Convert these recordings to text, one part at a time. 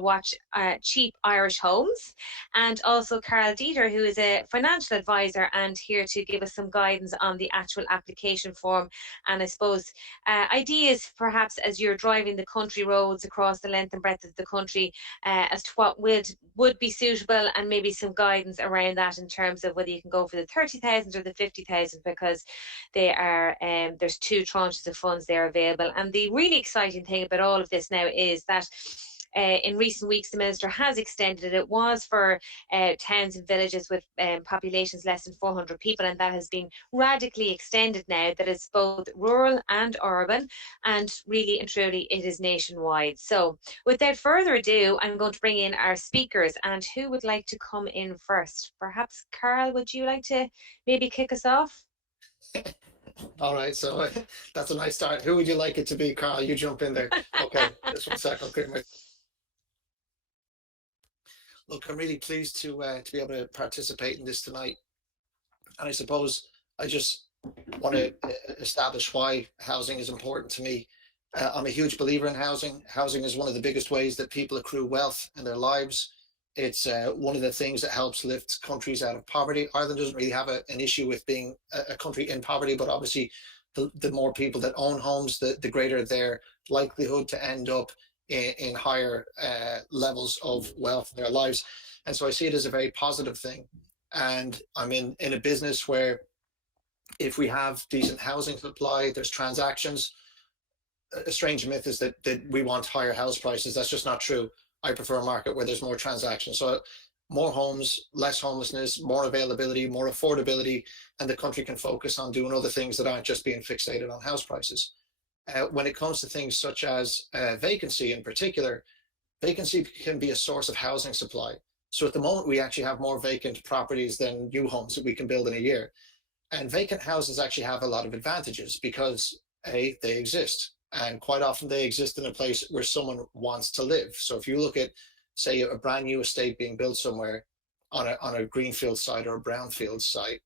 watch cheap Irish homes, and also Karl Deeter, who is a financial advisor and here to give us some guidance on the actual application form. And I suppose ideas perhaps as you're driving the country roads across the length and breadth of the country, as to what would be suitable, and maybe some guidance around that in terms of whether you can go for the 30,000 or the 50,000, because they are there's two tranches of funds there available. And the really exciting thing about all of this now is that in recent weeks, the Minister has extended it. It was for towns and villages with populations less than 400 people, and that has been radically extended now, that it's both rural and urban, and really and truly it is nationwide. So without further ado, I'm going to bring in our speakers, and who would like to come in first? Perhaps Karl, would you like to maybe kick us off? All right, so that's a nice start. Who would you like it to be, Karl? You jump in there. Okay, just 1 second. Okay, look, I'm really pleased to be able to participate in this tonight, and I suppose I just want to establish why housing is important to me. I'm a huge believer in housing. Housing is one of the biggest ways that people accrue wealth in their lives. It's one of the things that helps lift countries out of poverty. Ireland doesn't really have an issue with being a country in poverty, but obviously the more people that own homes, the greater their likelihood to end up in higher levels of wealth in their lives. And so I see it as a very positive thing. And I'm in a business where if we have decent housing supply, there's transactions. A strange myth is that we want higher house prices. That's just not true. I prefer a market where there's more transactions. So more homes, less homelessness, more availability, more affordability, and the country can focus on doing other things that aren't just being fixated on house prices. When it comes to things such as vacancy in particular, vacancy can be a source of housing supply. So at the moment, we actually have more vacant properties than new homes that we can build in a year. And vacant houses actually have a lot of advantages because A, they exist. And quite often they exist in a place where someone wants to live. So if you look at, say, a brand new estate being built somewhere on a greenfield site or a brownfield site,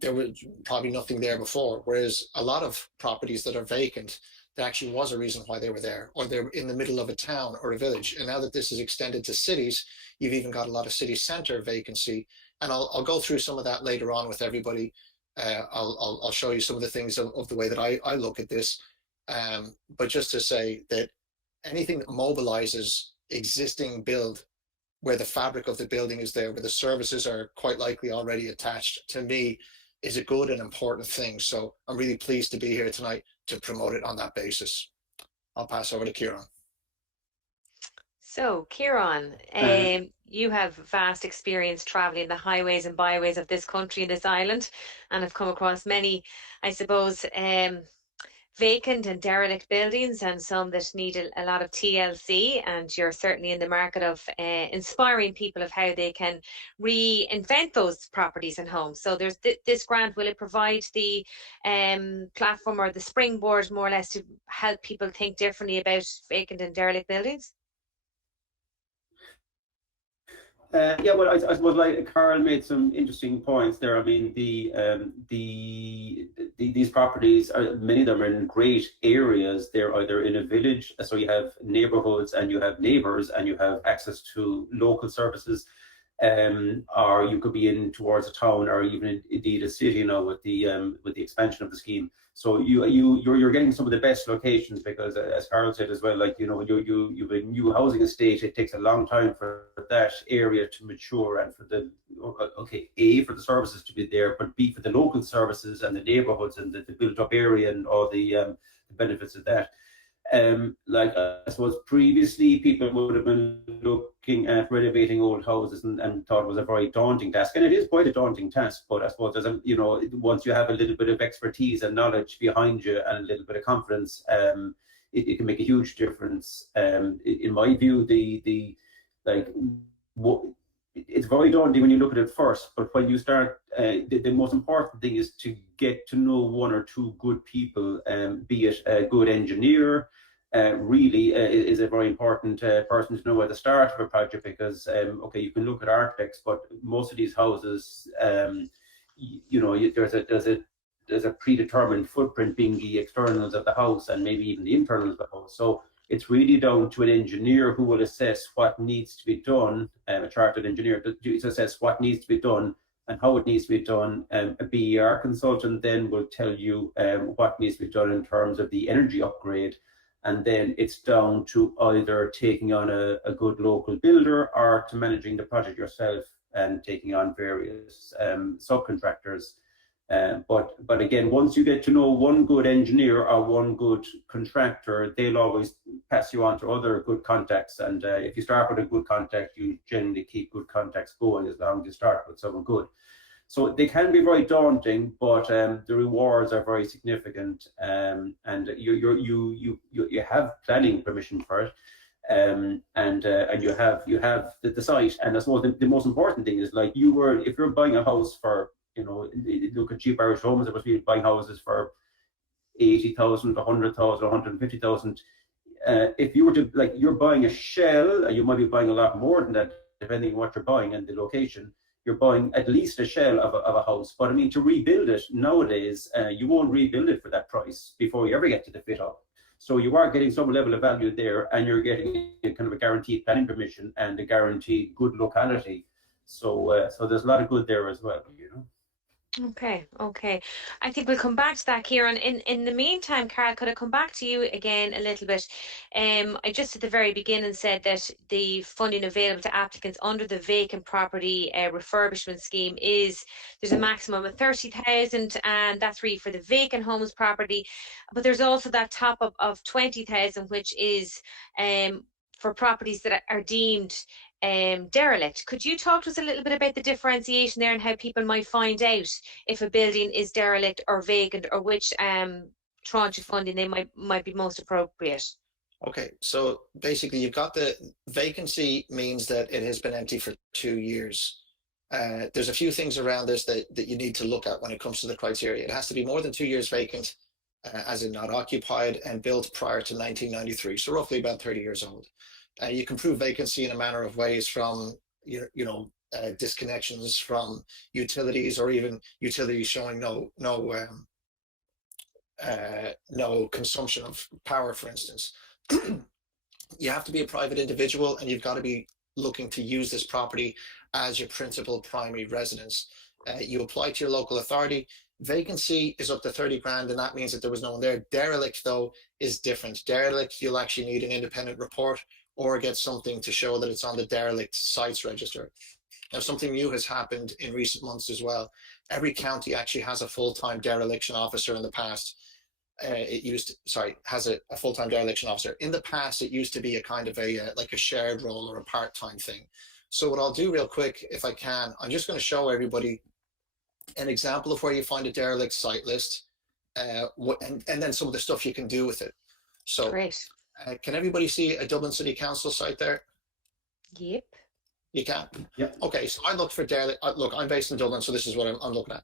there was probably nothing there before. Whereas a lot of properties that are vacant, there actually was a reason why they were there, or they're in the middle of a town or a village. And now that this is extended to cities, you've even got a lot of city center vacancy. And I'll go through some of that later on with everybody. I'll show you some of the things of the way that I look at this. But just to say that anything that mobilizes existing build, where the fabric of the building is there, where the services are quite likely already attached, to me is a good and important thing. So I'm really pleased to be here tonight to promote it on that basis. I'll pass over to Kieran. So, Kieran, you have vast experience traveling the highways and byways of this country and this island, and have come across many, I suppose, vacant and derelict buildings, and some that need a lot of TLC, and you're certainly in the market of inspiring people of how they can reinvent those properties and homes. So there's this grant, will it provide the platform or the springboard more or less to help people think differently about vacant and derelict buildings? Yeah, well, I suppose like Karl made some interesting points there. I mean, these properties are, many of them are in great areas. They're either in a village, so you have neighborhoods and you have neighbors and you have access to local services, or you could be in towards a town or even indeed a city, you know, with the expansion of the scheme. So you're getting some of the best locations, because as Karl said as well, like, you know, when you've a new housing estate, it takes a long time for that area to mature, and for the for the services to be there, but B, for the local services and the neighborhoods and the built up area and all the benefits of that. Like I suppose previously people would have been looking at renovating old houses and thought it was a very daunting task, and it is quite a daunting task. But I suppose there's you know, once you have a little bit of expertise and knowledge behind you and a little bit of confidence, it can make a huge difference. In my view, it's very daunting when you look at it first, but when you start, the most important thing is to get to know one or two good people, be it a good engineer, really is a very important person to know at the start of a project, because okay, you can look at architects, but most of these houses, you know, there's a predetermined footprint, being the externals of the house and maybe even the internals of the house. So It's really down to an engineer who will assess what needs to be done, a chartered engineer to assess what needs to be done and how it needs to be done. A BER consultant then will tell you what needs to be done in terms of the energy upgrade. And then it's down to either taking on a good local builder or to managing the project yourself and taking on various subcontractors. But again, once you get to know one good engineer or one good contractor, they'll always pass you on to other good contacts. And if you start with a good contact, you generally keep good contacts going as long as you start with someone good. So they can be very daunting, but the rewards are very significant, and you have planning permission for it, and you have the site. And I suppose the most important thing is, like, if you're buying a house for, look at cheap Irish homes, there must be buying houses for 80,000, 100,000, 150,000. If you were to, like, you're buying a shell, you might be buying a lot more than that, depending on what you're buying and the location. You're buying at least a shell of a house. But I mean, to rebuild it nowadays, you won't rebuild it for that price before you ever get to the fit up. So you are getting some level of value there, and you're getting a kind of a guaranteed planning permission and a guaranteed good locality. So there's a lot of good there as well, Okay. I think we'll come back to that, Kieran. In the meantime, Karl, could I come back to you again a little bit? I just at the very beginning said that the funding available to applicants under the vacant property refurbishment scheme there's a maximum of 30,000, and that's really for the vacant homes property. But there's also that top up of 20,000, which is for properties that are deemed derelict. Could you talk to us a little bit about the differentiation there and how people might find out if a building is derelict or vacant, or which tranche of funding they might be most appropriate? Okay, so basically you've got the vacancy means that it has been empty for 2 years. There's a few things around this that you need to look at when it comes to the criteria. It has to be more than 2 years vacant, as in not occupied, and built prior to 1993, so roughly about 30 years old. You can prove vacancy in a manner of ways, from disconnections from utilities, or even utilities showing no consumption of power, for instance. You have to be a private individual, and you've got to be looking to use this property as your principal primary residence. You apply to your local authority. Vacancy is up to 30 grand, and that means that there was no one there. Derelict, though, is different. Derelict, you'll actually need an independent report or get something to show that it's on the derelict sites register. Now, something new has happened in recent months as well. Every county actually has a full-time dereliction officer in the past. Has a full-time dereliction officer. In the past, it used to be a kind of like a shared role or a part-time thing. So what I'll do real quick, if I can, I'm just going to show everybody an example of where you find a derelict site list, and then some of the stuff you can do with it. So Great. Can everybody see a Dublin City Council site there? Yep. You can? Yep. Okay, so I looked for derelict. Look, I'm based in Dublin, so this is what I'm looking at.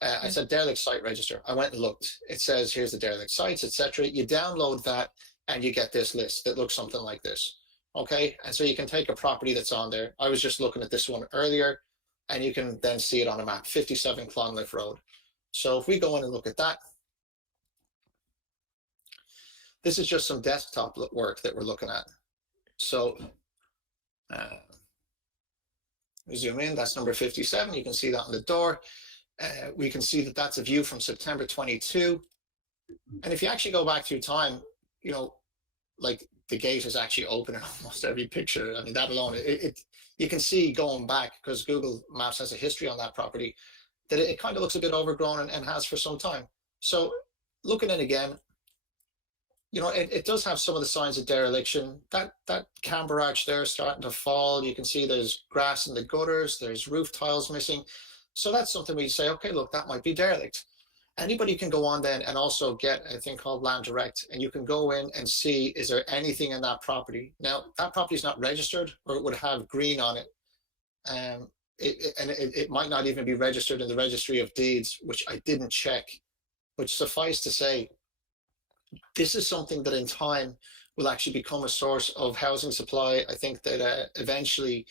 I said derelict site register. I went and looked. It says here's the derelict sites, etc. You download that and you get this list that looks something like this. Okay, and so you can take a property that's on there. I was just looking at this one earlier, and you can then see it on a map, 57 Clonliffe Road. So if we go in and look at that, this is just some desktop work that we're looking at. So zoom in, that's number 57. You can see that on the door. We can see that that's a view from September 22. And if you actually go back through time, like the gate is actually open in almost every picture. I mean, that alone, you can see going back, because Google Maps has a history on that property, that it kind of looks a bit overgrown and has for some time. So looking in again, it does have some of the signs of dereliction. That camber arch there is starting to fall. You can see there's grass in the gutters. There's roof tiles missing. So that's something we say, okay, look, that might be derelict. Anybody can go on then and also get a thing called Land Direct, and you can go in and see, is there anything in that property? Now, that property is not registered, or it would have green on it. It might not even be registered in the Registry of Deeds, which I didn't check. But suffice to say, this is something that in time will actually become a source of housing supply. I think that eventually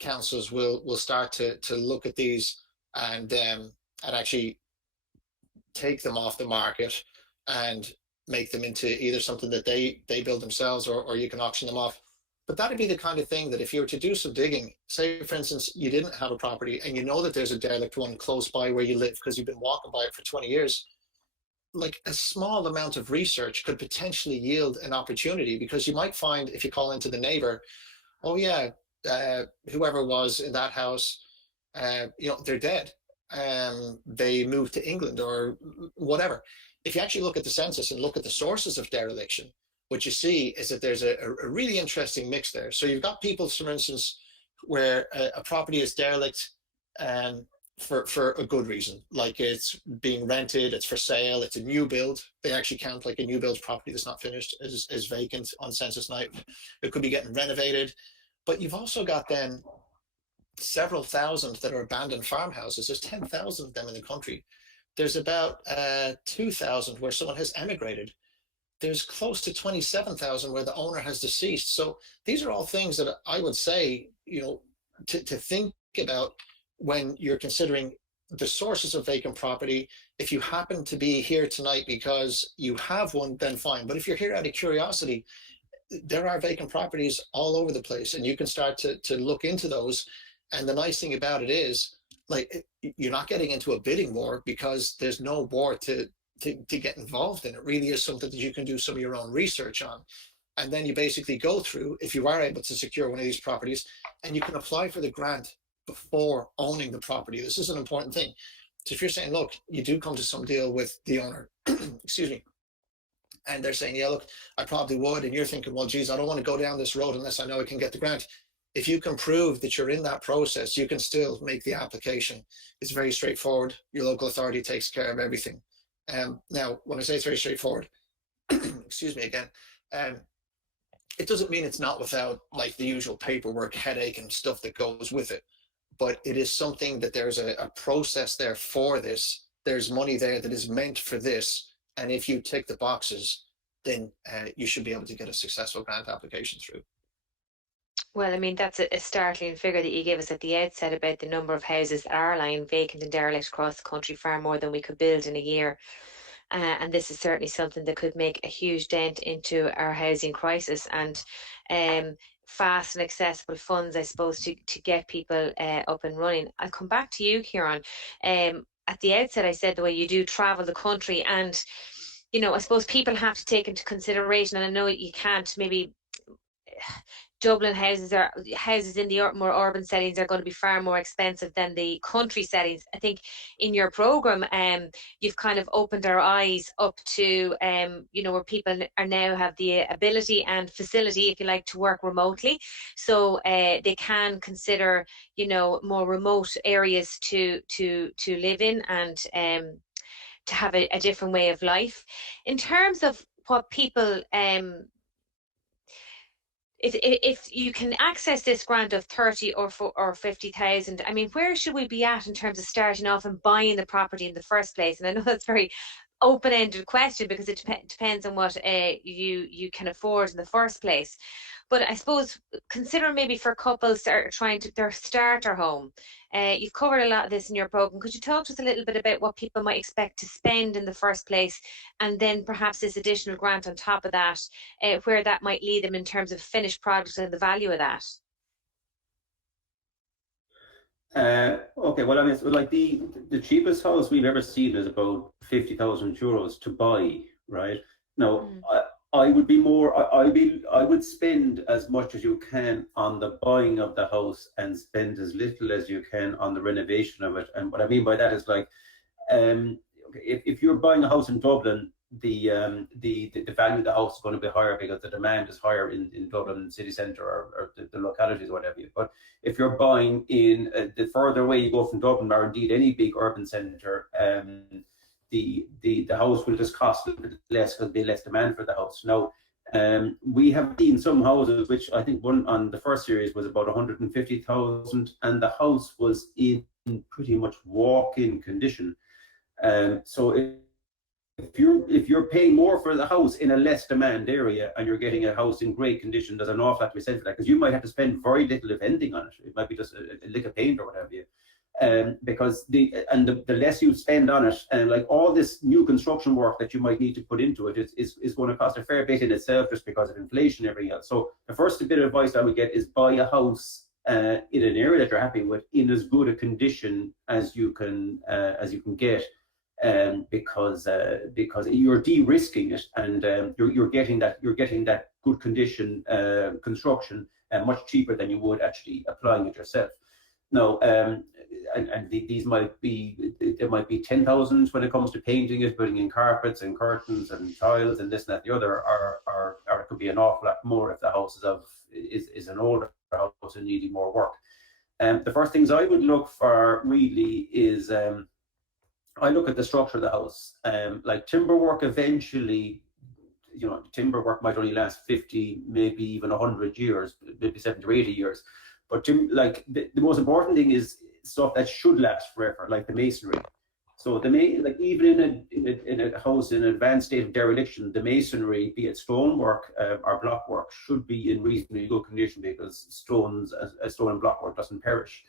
councils will start to look at these and actually take them off the market and make them into either something that they build themselves, or you can auction them off. But that'd be the kind of thing that if you were to do some digging, say for instance, you didn't have a property and you know that there's a derelict one close by where you live because you've been walking by it for 20 years, like a small amount of research could potentially yield an opportunity, because you might find if you call into the neighbor, oh yeah, whoever was in that house, they're dead. They moved to England or whatever. If you actually look at the census and look at the sources of dereliction, what you see is that there's a really interesting mix there. So you've got people, for instance, where a property is derelict for a good reason, like it's being rented, it's for sale, it's a new build. They actually count like a new build property that's not finished as vacant on census night. It could be getting renovated. But you've also got then several thousand that are abandoned farmhouses. There's 10,000 of them in the country. There's about 2,000 where someone has emigrated. There's close to 27,000 where the owner has deceased. So these are all things that I would say, to think about when you're considering the sources of vacant property. If you happen to be here tonight because you have one, then fine. But if you're here out of curiosity, there are vacant properties all over the place, and you can start to look into those. And the nice thing about it is, like, you're not getting into a bidding war because there's no war to get involved in. It really is something that you can do some of your own research on. And then you basically go through, if you are able to secure one of these properties, and you can apply for the grant before owning the property. This is an important thing. So if you're saying, look, you do come to some deal with the owner, excuse me, and they're saying, yeah, look, I probably would. And you're thinking, well, geez, I don't want to go down this road unless I know I can get the grant. If you can prove that you're in that process, you can still make the application. It's very straightforward. Your local authority takes care of everything. Now, when I say it's very straightforward, excuse me again, it doesn't mean it's not without like the usual paperwork, headache, and stuff that goes with it. But it is something that there's a process there for this. There's money there that is meant for this. And if you tick the boxes, then you should be able to get a successful grant application through. Well, I mean, that's a startling figure that you gave us at the outset about the number of houses that are lying vacant and derelict across the country, far more than we could build in a year. And this is certainly something that could make a huge dent into our housing crisis, and fast and accessible funds, I suppose, to get people up and running. I'll come back to you, Kieran. At the outset, I said the way you do travel the country, and I suppose people have to take into consideration, and I know you can't maybe. Dublin houses in the more urban settings are going to be far more expensive than the country settings. I think in your program, you've kind of opened our eyes up to, where people are now have the ability and facility, if you like, to work remotely. So they can consider, more remote areas to live in, and to have a different way of life. In terms of what people if you can access this grant of 30 or 50,000, I mean, where should we be at in terms of starting off and buying the property in the first place? And I know that's very open-ended question, because it depends on what you can afford in the first place. But I suppose, consider maybe for couples that are trying to their starter home. You've covered a lot of this in your program. Could you talk to us a little bit about what people might expect to spend in the first place, and then perhaps this additional grant on top of that, where that might lead them in terms of finished product and the value of that? Okay, well, I mean, like the cheapest house we've ever seen is about 50,000 euros to buy, right? Now, I would be more, I would spend as much as you can on the buying of the house and spend as little as you can on the renovation of it. And what I mean by that is, like, if you're buying a house in Dublin, the value of the house is going to be higher because the demand is higher in Dublin city centre or the localities or whatever. But if you're buying in the further away you go from Dublin, or indeed any big urban centre, the house will just cost a little bit less because there'll be less demand for the house. Now, we have seen some houses, which I think one on the first series was about 150,000, and the house was in pretty much walk-in condition. So if you're paying more for the house in a less demand area and you're getting a house in great condition, there's an awful lot to be said for that, because you might have to spend very little, if anything, on it. It might be just a lick of paint or whatever. because the less you spend on it, and like all this new construction work that you might need to put into it is going to cost a fair bit in itself, just because of inflation and everything else. So the first bit of advice I would get is buy a house in an area that you're happy with, in as good a condition as you can get, because you're de-risking it, and you're getting that good condition construction much cheaper than you would actually applying it yourself. Now, these might be, there might be 10,000 when it comes to painting it, putting in carpets and curtains and tiles and this and that, the other, or it could be an awful lot more if the house is an older house and needing more work. The first things I would look for really is, I look at the structure of the house. Like timber work, eventually, you know, timber work might only last 50, maybe even 100 years, maybe 70 or 80 years. But the most important thing is stuff that should last forever, like the masonry. So like even in a house in an advanced state of dereliction, the masonry, be it stonework or block work, should be in reasonably good condition, because stone and block work doesn't perish.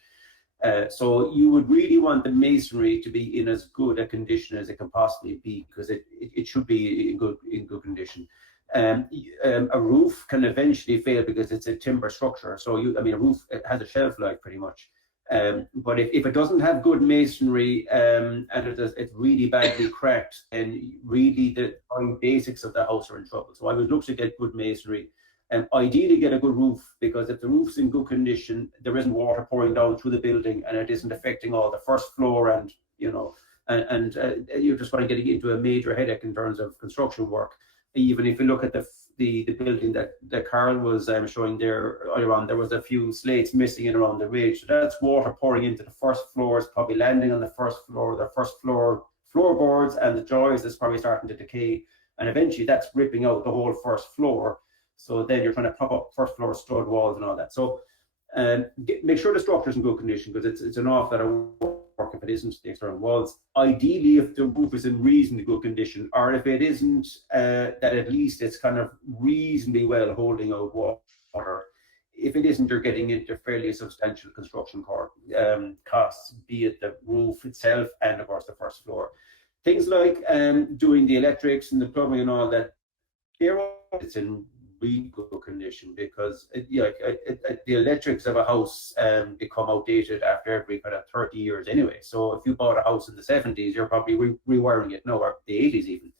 So you would really want the masonry to be in as good a condition as it can possibly be, because it should be in good condition. A roof can eventually fail because it's a timber structure. So a roof, it has a shelf life pretty much. But if it doesn't have good masonry, and it's really badly cracked, then really the basics of the house are in trouble. So I would look to get good masonry, and ideally get a good roof, because if the roof's in good condition, there isn't water pouring down through the building, and it isn't affecting all the first floor, and you're just going to get into a major headache in terms of construction work. Even if you look at the building that Karl was showing there earlier on, there was a few slates missing in around the ridge. So that's water pouring into the first floors, probably landing on the first floor floorboards, and the joists is probably starting to decay, and eventually that's ripping out the whole first floor. So then you're trying to prop up first floor stud walls and all that. So make sure the structure's in good condition, because it's an awful lot of work if it isn't the external walls. Ideally, if the roof is in reasonably good condition, or if it isn't, that at least it's kind of reasonably well holding out water. If it isn't, you're getting into fairly substantial construction costs, be it the roof itself and of course the first floor. Things like doing the electrics and the plumbing and all that, it's in really good condition, because the electrics of a house become outdated after every kind of 30 years anyway. So if you bought a house in the 70s, you're probably rewiring it now, or the 80s even.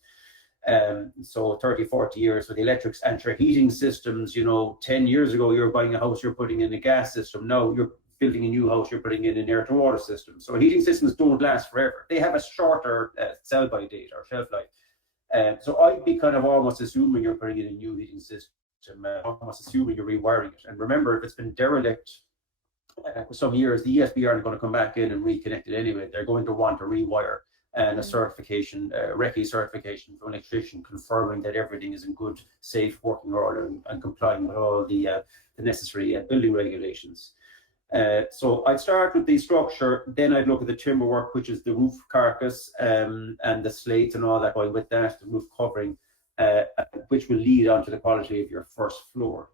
So 30, 40 years with the electrics. And your heating systems, 10 years ago, you were buying a house, you're putting in a gas system. Now you're building a new house, you're putting in an air-to-water system. So heating systems don't last forever. They have a shorter sell-by date or shelf life. So I'd be kind of almost assuming you're putting in a new heating system, almost assuming you're rewiring it. And remember, if it's been derelict for some years, the ESB aren't going to come back in and reconnect it anyway. They're going to want to rewire, and a certification, RECCE certification from an electrician, confirming that everything is in good, safe working order and complying with all the necessary building regulations. So I'd start with the structure, then I'd look at the timber work, which is the roof carcass and the slates and all that going with that, the roof covering, which will lead on to the quality of your first floor.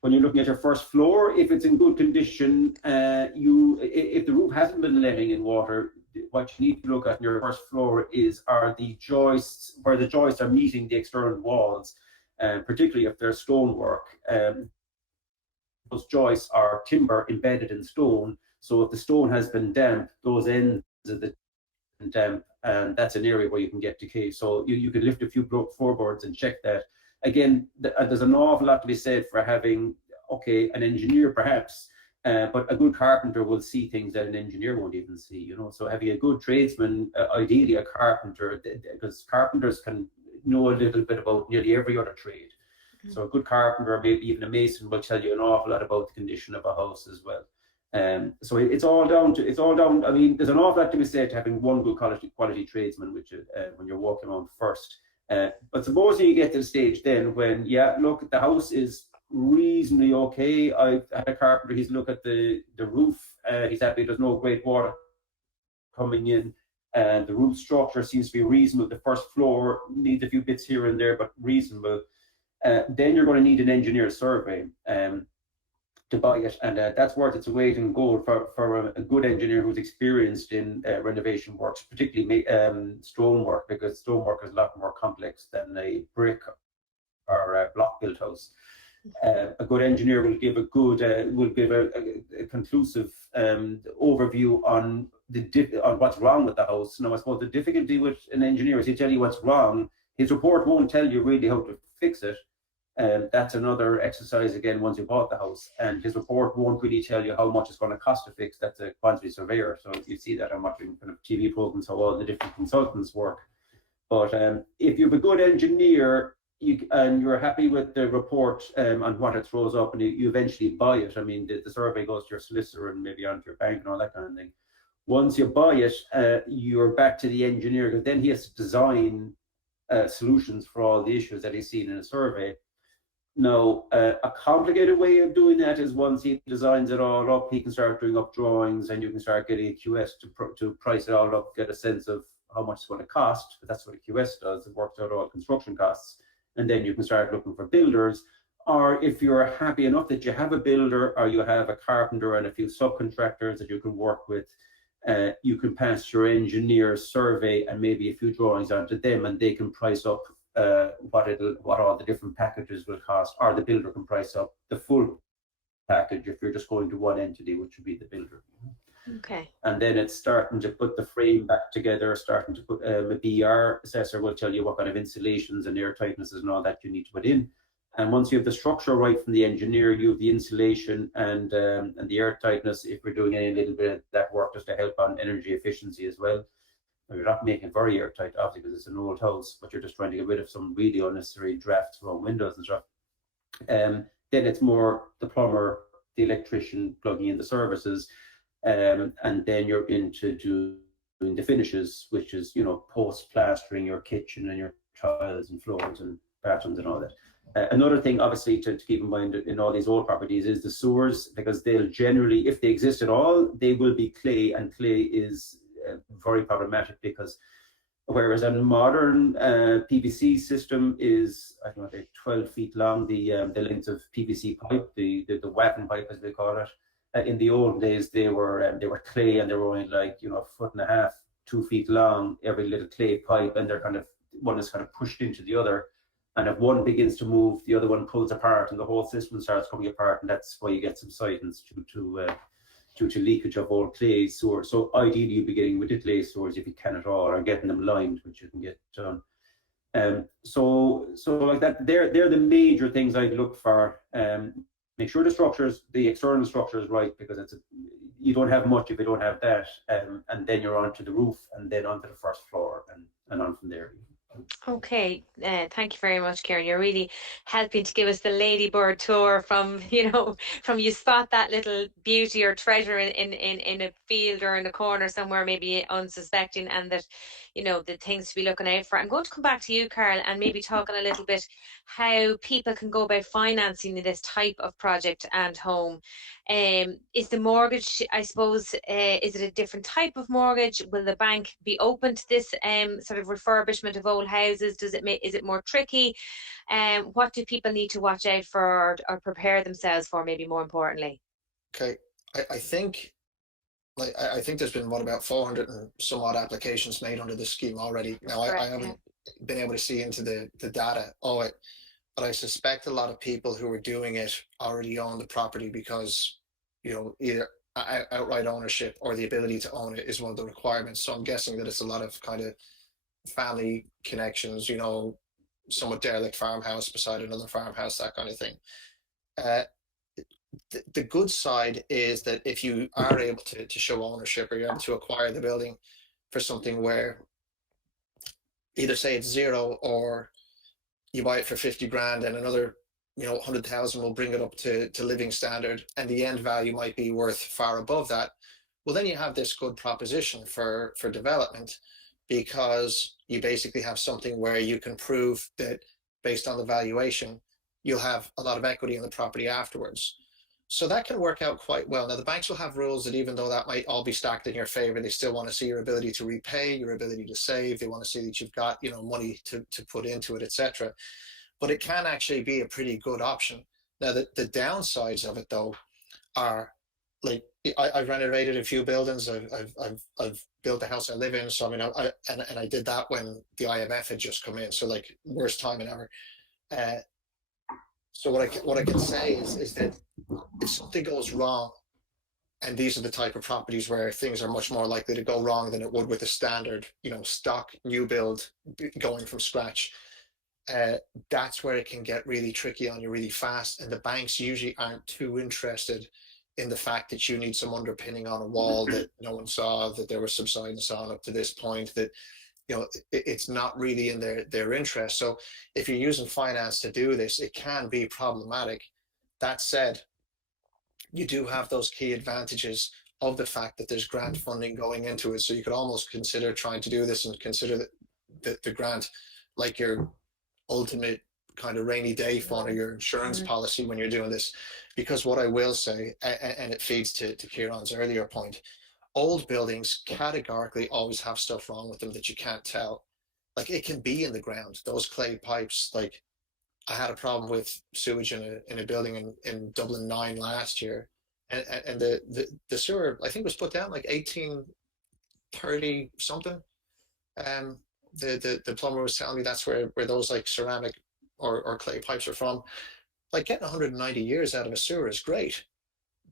When you're looking at your first floor, if it's in good condition, if the roof hasn't been letting in water, what you need to look at in your first floor are the joists, where the joists are meeting the external walls, particularly if there's stonework. Those joists are timber embedded in stone, so if the stone has been damp, those ends of the damp, and that's an area where you can get decay. So you can lift a few floorboards and check that. Again, there's an awful lot to be said for having, an engineer perhaps, but a good carpenter will see things that an engineer won't even see, So having a good tradesman, ideally a carpenter, because carpenters can know a little bit about nearly every other trade. So a good carpenter, or maybe even a mason, will tell you an awful lot about the condition of a house as well. So it's all down. I mean, there's an awful lot to be said to having one good quality tradesman, which when you're walking around first. But supposing you get to the stage then when, look, the house is reasonably okay. I've had a carpenter, he's looked at the roof, he's happy there's no great water coming in, and the roof structure seems to be reasonable. The first floor needs a few bits here and there, but reasonable. Then you're going to need an engineer survey to buy it, and that's worth its weight in gold for a good engineer who's experienced in renovation works, particularly stonework, because stonework is a lot more complex than a brick or a block built house. A good engineer will give a conclusive overview on on what's wrong with the house. Now, I suppose the difficulty with an engineer is he'll tell you what's wrong. His report won't tell you really how to fix it. That's another exercise again once you bought the house, and his report won't really tell you how much it's going to cost to fix. That's a quantity surveyor. So you see that I'm watching kind of TV programs how all the different consultants work. But if you have a good engineer, and you're happy with the report on what it throws up, and you eventually buy it. I mean, the survey goes to your solicitor and maybe onto your bank and all that kind of thing. Once you buy it, you're back to the engineer, because then he has to design solutions for all the issues that he's seen in a survey. Now, a complicated way of doing that is once he designs it all up, he can start doing up drawings, and you can start getting a QS to price it all up, get a sense of how much it's going to cost. But that's what a QS does. It works out all construction costs. And then you can start looking for builders. Or if you're happy enough that you have a builder, or you have a carpenter and a few subcontractors that you can work with, you can pass your engineer's survey and maybe a few drawings onto them, and they can price up what all the different packages will cost, or the builder can price up the full package if you're just going to one entity, which would be the builder. Okay. And then it's starting to put the frame back together, starting to put a BR assessor will tell you what kind of insulations and air tightnesses and all that you need to put in. And once you have the structure right from the engineer, you have the insulation and the air tightness, if we're doing any little bit of that work just to help on energy efficiency as well. You're not making it very airtight, obviously, because it's an old house, but you're just trying to get rid of some really unnecessary drafts from windows and stuff. Then it's more the plumber, the electrician plugging in the services, and then you're into doing the finishes, which is, post plastering your kitchen and your tiles and floors and bathrooms and all that. Another thing, obviously, to keep in mind in all these old properties is the sewers, because they'll generally, if they exist at all, they will be clay, and clay is very problematic, because whereas a modern PVC system is, I don't know, 12 feet long, the length of PVC pipe, the wagon pipe as they call it. In the old days, they were clay, and they were only like, a foot and a half, 2 feet long, every little clay pipe, and they're one is kind of pushed into the other. And if one begins to move, the other one pulls apart, and the whole system starts coming apart, and that's why you get subsidence due to leakage of old clay sewers. So ideally, you'd be getting with the clay sewers if you can at all, or getting them lined, which you can get done. So like that, they're the major things I'd look for. Make sure the external structure is right, because you don't have much if you don't have that, and then you're onto the roof, and then onto the first floor, and on from there. Okay, thank you very much, Kieran. You're really helping to give us the ladybird tour from from you spot that little beauty or treasure in a field or in a corner somewhere, maybe unsuspecting, and that the things to be looking out for. I'm going to come back to you, Karl, and maybe talking a little bit how people can go about financing this type of project and home. Is the mortgage, I suppose, is it a different type of mortgage? Will the bank be open to this sort of refurbishment of old houses? Is it more tricky? What do people need to watch out for, or prepare themselves for, maybe more importantly? Okay, I think I think there's been about 400 and some odd applications made under this scheme already. Now I haven't been able to see into the data of it, but I suspect a lot of people who are doing it already own the property, because either outright ownership or the ability to own it is one of the requirements. So I'm guessing that it's a lot of kind of family connections, somewhat derelict farmhouse beside another farmhouse, that kind of thing. The good side is that if you are able to show ownership, or you're able to acquire the building for something where either say it's zero, or you buy it for 50 grand and another 100,000 will bring it up to living standard, and the end value might be worth far above that, well, then you have this good proposition for development, because you basically have something where you can prove that based on the valuation, you'll have a lot of equity in the property afterwards. So that can work out quite well. Now, the banks will have rules that even though that might all be stacked in your favor, they still want to see your ability to repay, your ability to save. They want to see that you've got, money to put into it, etc. But it can actually be a pretty good option. Now, the downsides of it, though, are like, I've renovated a few buildings. I've built the house I live in. So I mean, and I did that when the IMF had just come in. So like worst timing ever. Uh, so what I can say is that if something goes wrong, and these are the type of properties where things are much more likely to go wrong than it would with a standard, stock new build going from scratch. Uh, that's where it can get really tricky on you really fast. And the banks usually aren't too interested in the fact that you need some underpinning on a wall that no one saw, that there was subsidence on up to this point, that it's not really in their interest. So if you're using finance to do this, it can be problematic. That said, you do have those key advantages of the fact that there's grant funding going into it. So you could almost consider trying to do this and consider the grant like your ultimate kind of rainy day fund or your insurance policy when you're doing this. Because what I will say, and it feeds to Kieran's earlier point, old buildings categorically always have stuff wrong with them that you can't tell. Like it can be in the ground, those clay pipes. Like I had a problem with sewage in a building in Dublin 9 last year. And the sewer, I think, was put down like 1830 something. The plumber was telling me that's where those like ceramic or clay pipes are from. Like getting 190 years out of a sewer is great.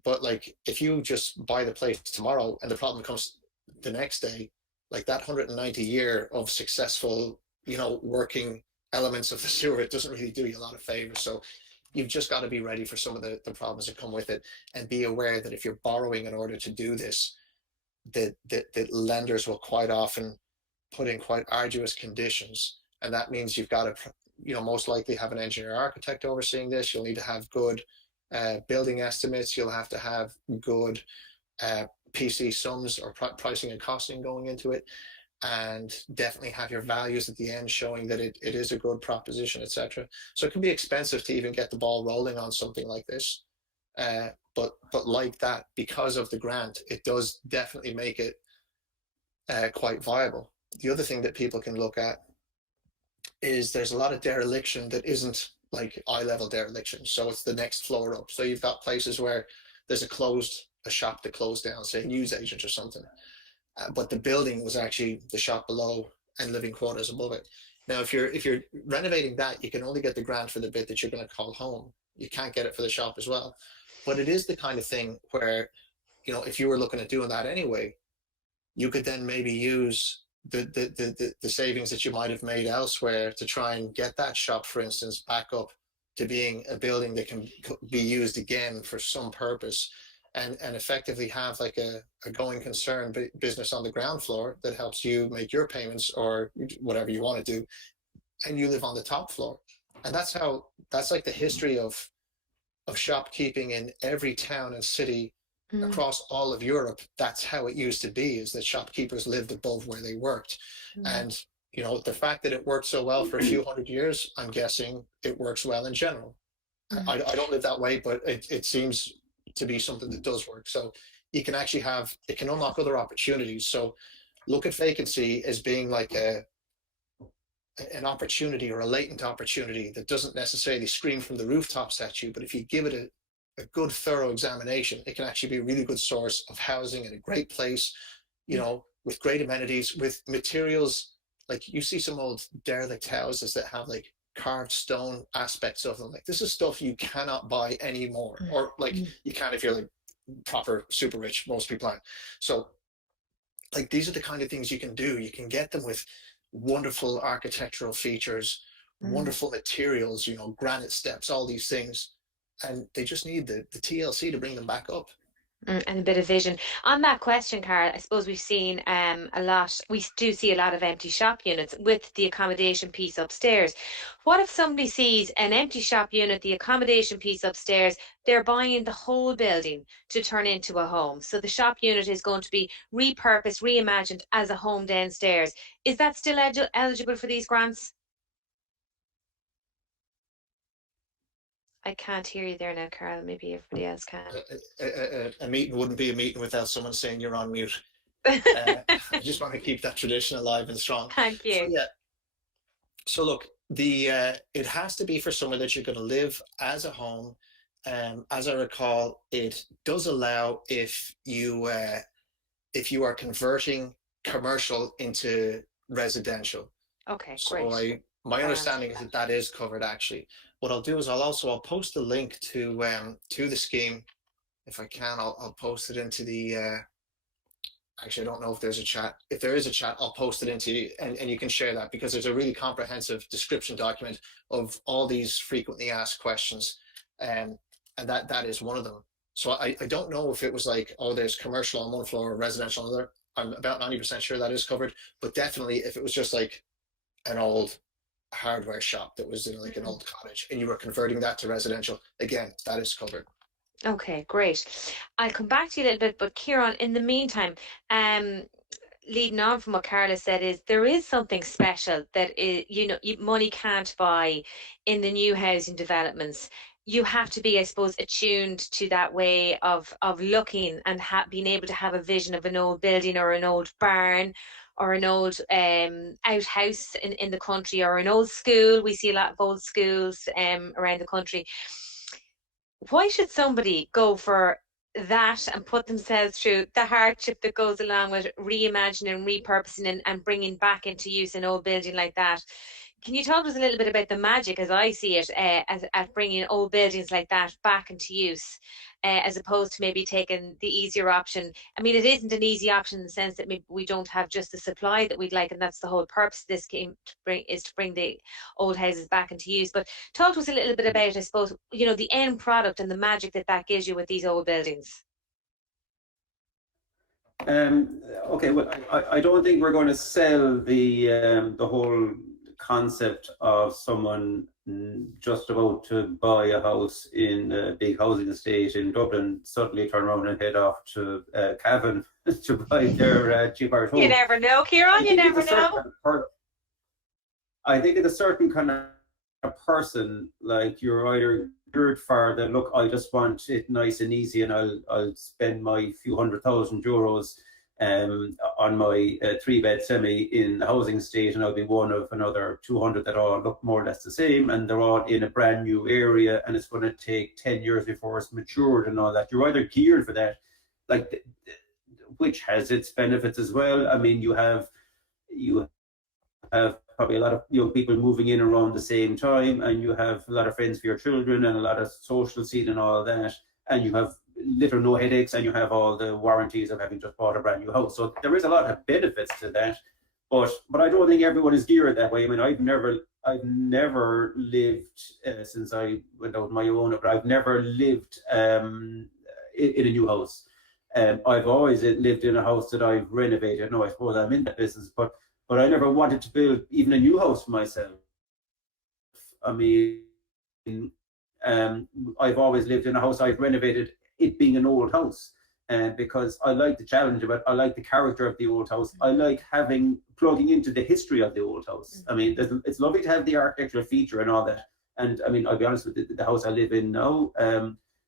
But like if you just buy the place tomorrow and the problem comes the next day, like that 190 year of successful, working elements of the sewer, it doesn't really do you a lot of favors. So you've just got to be ready for some of the problems that come with it, and be aware that if you're borrowing in order to do this, that lenders will quite often put in quite arduous conditions. And that means you've got to, most likely have an engineer architect overseeing this. You'll need to have good building estimates. You'll have to have good PC sums or pricing and costing going into it, and definitely have your values at the end showing that it is a good proposition, etc. So it can be expensive to even get the ball rolling on something like this. But like that, because of the grant, it does definitely make it quite viable. The other thing that people can look at is there's a lot of dereliction that isn't like eye level dereliction. So it's the next floor up. So you've got places where there's a shop that closed down, say a news agent or something. But the building was actually the shop below and living quarters above it. Now, if you're renovating that, you can only get the grant for the bit that you're going to call home. You can't get it for the shop as well. But it is the kind of thing where, if you were looking at doing that anyway, you could then maybe use the savings that you might have made elsewhere to try and get that shop, for instance, back up to being a building that can be used again for some purpose, and effectively have like a going concern business on the ground floor that helps you make your payments or whatever you want to do, and you live on the top floor. And that's like the history of shopkeeping in every town and city across all of Europe. That's how it used to be, is that shopkeepers lived above where they worked. And the fact that it worked so well for a few hundred years, I'm guessing it works well in general. I don't live that way, but it seems to be something that does work. So you can actually it can unlock other opportunities. So look at vacancy as being like an opportunity or a latent opportunity that doesn't necessarily scream from the rooftops at you, but if you give it a good thorough examination, it can actually be a really good source of housing in a great place, with great amenities, with materials. Like you see some old derelict houses that have like carved stone aspects of them. Like this is stuff you cannot buy anymore, or like you can if you're like proper super rich. Most people aren't. So like these are the kind of things you can do. You can get them with wonderful architectural features, wonderful materials, granite steps, all these things, and they just need the TLC to bring them back up. And a bit of vision. On that question, Karl, I suppose we do see a lot of empty shop units with the accommodation piece upstairs. What if somebody sees an empty shop unit, the accommodation piece upstairs, they're buying the whole building to turn into a home? So the shop unit is going to be repurposed, reimagined as a home downstairs. Is that still eligible for these grants? I can't hear you there now, Karl. Maybe everybody else can. A meeting wouldn't be a meeting without someone saying you're on mute. I just want to keep that tradition alive and strong. Thank you. So, yeah. So look, it has to be for somewhere that you're going to live as a home, as I recall, it does allow if you are converting commercial into residential. Okay, So great. my Grand. understanding is that that is covered actually. What I'll do is I'll post a link to the scheme if I can. I'll post it into the actually, I don't know if there's a chat. If there is a chat, I'll post it into you, and you can share that, because there's a really comprehensive description document of all these frequently asked questions. And that is one of them. So I don't know if it was like, oh, there's commercial on one floor, residential on another. I'm about 90% sure that is covered, but definitely if it was just like an old hardware shop that was in like an old cottage and you were converting that to residential, again, that is covered. Okay, great. I'll come back to you a little bit, but Kieran, in the meantime, um, leading on from what Carla said, is there is something special that is, money can't buy in the new housing developments. You have to be, I suppose, attuned to that way of looking and being able to have a vision of an old building or an old barn or an old outhouse in the country, or an old school. We see a lot of old schools around the country. Why should somebody go for that and put themselves through the hardship that goes along with reimagining, repurposing, and bringing back into use an old building like that? Can you talk to us a little bit about the magic, as I see it, as at bringing old buildings like that back into use, as opposed to maybe taking the easier option? I mean, it isn't an easy option in the sense that maybe we don't have just the supply that we'd like, and that's the whole purpose of this game to bring the old houses back into use. But talk to us a little bit about, I suppose, the end product and the magic that that gives you with these old buildings. Okay, well, I don't think we're going to sell the whole concept of someone just about to buy a house in a big housing estate in Dublin suddenly turn around and head off to Cavan to buy their cheap Irish home. You never know, Kieran. You never know. I think it's a certain kind of person, like you're either geared for the look, I just want it nice and easy, and I'll spend my few €100,000 on my 3-bed semi in the housing estate, and I'll be one of another 200 that all look more or less the same, and they're all in a brand new area, and it's going to take 10 years before it's matured and all that. You're either geared for that, like, which has its benefits as well. I mean, you have probably a lot of young people moving in around the same time, and you have a lot of friends for your children and a lot of social scene and all that, and you have little no headaches, and you have all the warranties of having just bought a brand new house. So there is a lot of benefits to that, but I don't think everyone is geared that way. I mean, I've never lived since I went out on my own, but I've never lived in a new house. I've always lived in a house that I've renovated. No, I suppose I'm in that business, but I never wanted to build even a new house for myself. I mean, I've always lived in a house I've renovated, it being an old house, because I like the challenge of it. I like the character of the old house. I like plugging into the history of the old house. I mean, it's lovely to have the architectural feature and all that. And I mean, I'll be honest with you, the house I live in now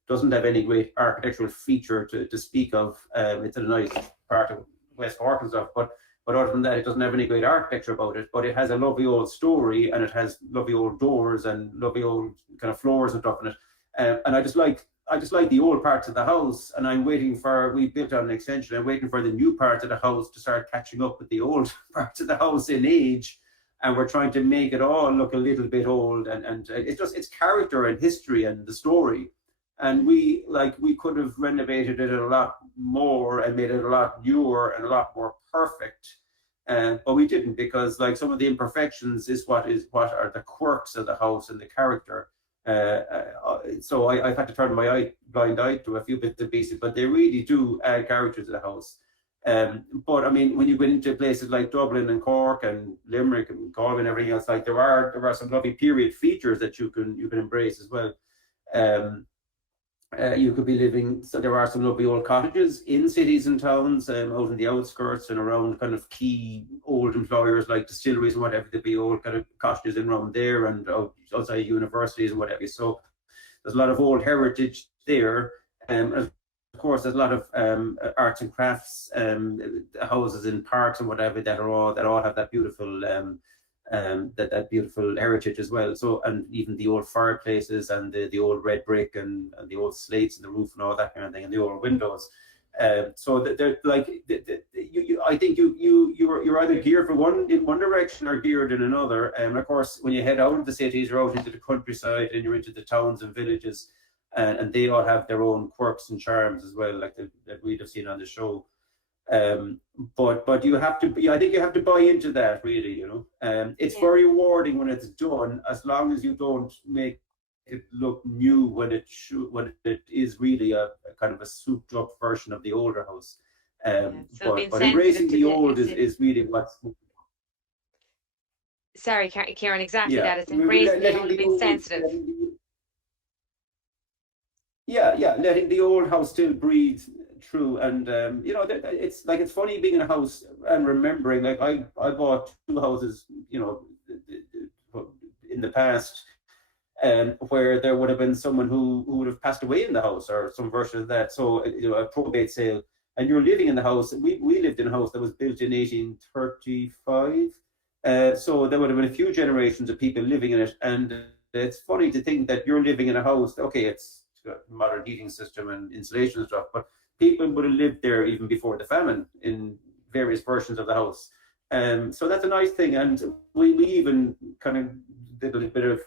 doesn't have any great architectural feature to speak of. It's a nice part of West Cork and stuff, but other than that, it doesn't have any great architecture about it. But it has a lovely old story, and it has lovely old doors and lovely old kind of floors and stuff in it. And I just like the old parts of the house, and we built on an extension. I'm waiting for the new parts of the house to start catching up with the old parts of the house in age, and we're trying to make it all look a little bit old, and it's character and history and the story. And we could have renovated it a lot more and made it a lot newer and a lot more perfect, but we didn't, because like some of the imperfections is what are the quirks of the house and the character. So I've had to turn my blind eye to a few bits and pieces, but they really do add character to the house. But I mean, when you go into places like Dublin and Cork and Limerick and Galway and everything else, like there are some lovely period features that you can embrace as well. You could be living, so there are some lovely old cottages in cities and towns, out in the outskirts and around kind of key old employers like distilleries and whatever. There'd be old kind of cottages in around there, and outside universities and whatever. So there's a lot of old heritage there. Of course, there's a lot of arts and crafts houses in parks and whatever that all have that beautiful that beautiful heritage as well. So, and even the old fireplaces and the old red brick and the old slates in the roof and all that kind of thing, and the old windows. So they're like I think you're either geared for one in one direction or geared in another. And of course, when you head out of the cities or out into the countryside and you're into the towns and villages, and they all have their own quirks and charms as well, like that we'd have seen on the show. But you have to, I think you have to buy into that, really. It's very rewarding when it's done, as long as you don't make it look new when it is really a kind of a souped up version of the older house. So but embracing the old is really what's. Sorry, Kieran, exactly that. It's embracing the old, being sensitive. Letting the old house still breathe through, and it's like, it's funny being in a house and remembering, like I bought 2 houses, in the past, where there would have been someone who would have passed away in the house or some version of that. So a probate sale, and you're living in the house. We lived in a house that was built in 1835, so there would have been a few generations of people living in it, and it's funny to think that you're living in a house. Okay, it's got modern heating system and insulation and stuff, but people would have lived there even before the famine in various versions of the house. So that's a nice thing. And we even kind of did a little bit of,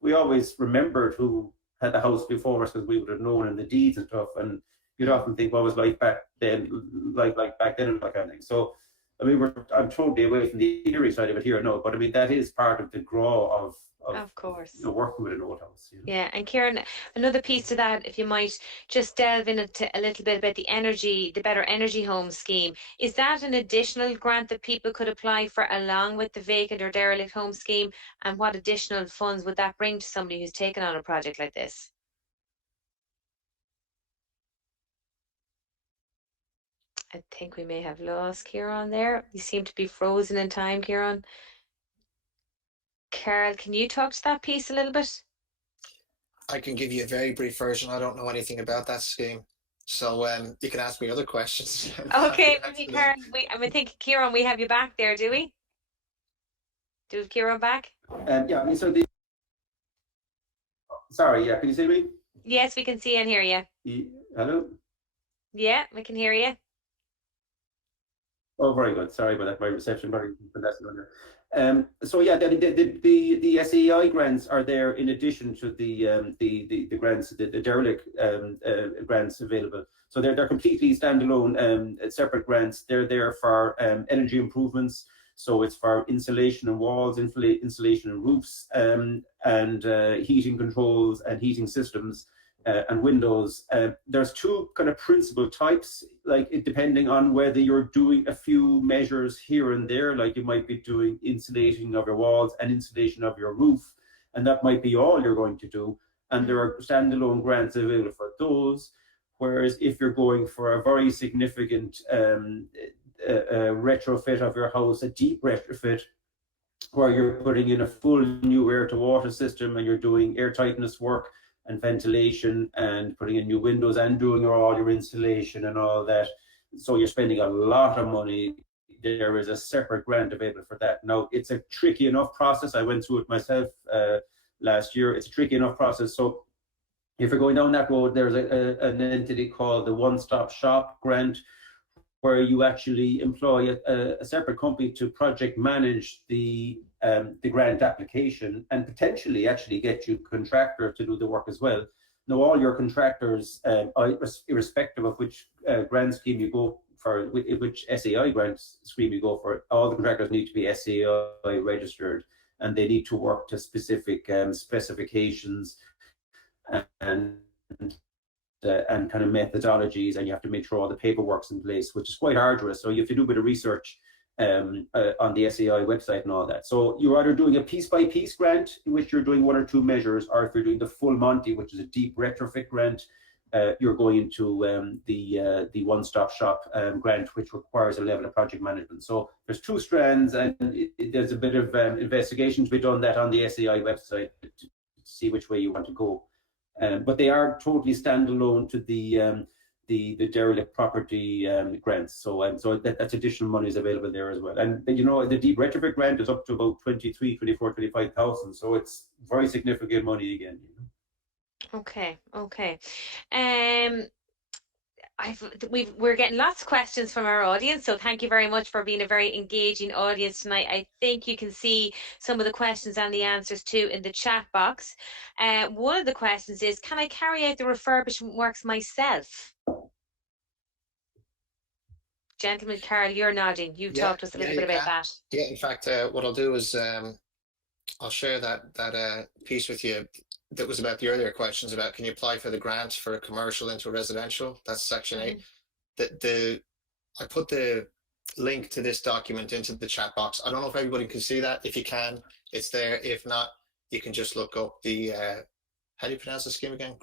we always remembered who had the house before us, because we would have known in the deeds and stuff. And you'd often think, what was life back then, like back then, and that kind of thing. So I mean, I'm totally away from the theory side of it here, no, but I mean, that is part of the draw of course, working with an old house. Yeah, and Kieran, another piece to that, if you might just delve into a little bit about the Better Energy Home scheme. Is that an additional grant that people could apply for along with the vacant or derelict home scheme? And what additional funds would that bring to somebody who's taken on a project like this? I think we may have lost Kieran there. You seem to be frozen in time, Kieran. Karl, can you talk to that piece a little bit? I can give you a very brief version. I don't know anything about that scheme, so you can ask me other questions. Okay, maybe Karl. I think Kieran, we have you back there, do we? Do we have Kieran back? Yeah, I mean, so sorry, yeah, can you see me? Yes, we can see and hear you. Hello? Yeah, we can hear you. Oh, very good. Sorry about that. My reception very fantastic on there. So yeah, the SEI grants are there in addition to the grants, the derelict grants available. So they're completely standalone, separate grants. They're there for energy improvements. So it's for insulation and walls, insulation and roofs, and heating controls and heating systems. And windows. There's 2 kind of principal types, like depending on whether you're doing a few measures here and there, like you might be doing insulation of your walls and insulation of your roof, and that might be all you're going to do. And there are standalone grants available for those. Whereas if you're going for a very significant retrofit of your house, a deep retrofit, where you're putting in a full new air to water system and you're doing air tightness work and ventilation and putting in new windows and doing all your insulation and all that, so you're spending a lot of money, there is a separate grant available for that. Now, it's a tricky enough process. I went through it myself last year. It's a tricky enough process. So if you're going down that road, there's an entity called the One-Stop Shop grant, where you actually employ a separate company to project manage the grant application, and potentially actually get you a contractor to do the work as well. Now, all your contractors, irrespective of which grant scheme you go for, which SEI grant scheme you go for, all the contractors need to be SEI registered, and they need to work to specific specifications and kind of methodologies, and you have to make sure all the paperwork's in place, which is quite arduous. So you have to do a bit of research on the SEI website and all that. So you're either doing a piece-by-piece grant, in which you're doing 1 or 2 measures, or if you're doing the full Monty, which is a deep retrofit grant, you're going into the One-Stop Shop grant, which requires a level of project management. So there's 2 strands, and there's a bit of investigation to be done that on the SEI website to see which way you want to go. But they are totally standalone to the the derelict property grants. So that's additional money is available there as well. And you know, the deep retrofit grant is up to about 23, 24, 25,000. So it's very significant money again. You know? Okay, okay. Um, we're getting lots of questions from our audience, so thank you very much for being a very engaging audience tonight. I think you can see some of the questions and the answers too in the chat box. One of the questions is, can I carry out the refurbishment works myself? Gentleman, Karl, you're nodding. You talked to us a little bit about that. Yeah, in fact, what I'll do is I'll share that piece with you that was about the earlier questions about can you apply for the grant for a commercial into a residential? That's section 8. I put the link to this document into the chat box. I don't know if everybody can see that. If you can, it's there. If not, you can just look up the how do you pronounce the scheme again?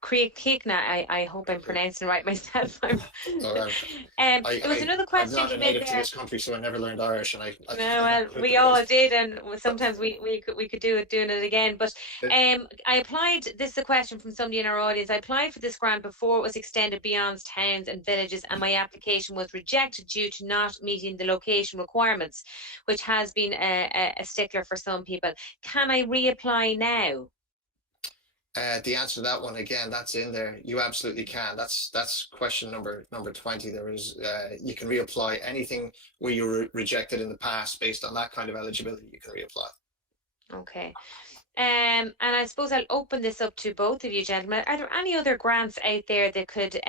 Creatigna, I hope I'm pronouncing it right myself. There was another question. I'm not a native to this country, so I never learned Irish, and well, we all did, and sometimes we could doing it again. But I applied. This is a question from somebody in our audience. I applied for this grant before it was extended beyond towns and villages, and my application was rejected due to not meeting the location requirements, which has been a stickler for some people. Can I reapply now? The answer to that one, again, that's in there. You absolutely can. That's question number 20. There is you can reapply anything where you were rejected in the past based on that kind of eligibility. You can reapply. Okay. And I suppose I'll open this up to both of you, gentlemen. Are there any other grants out there that could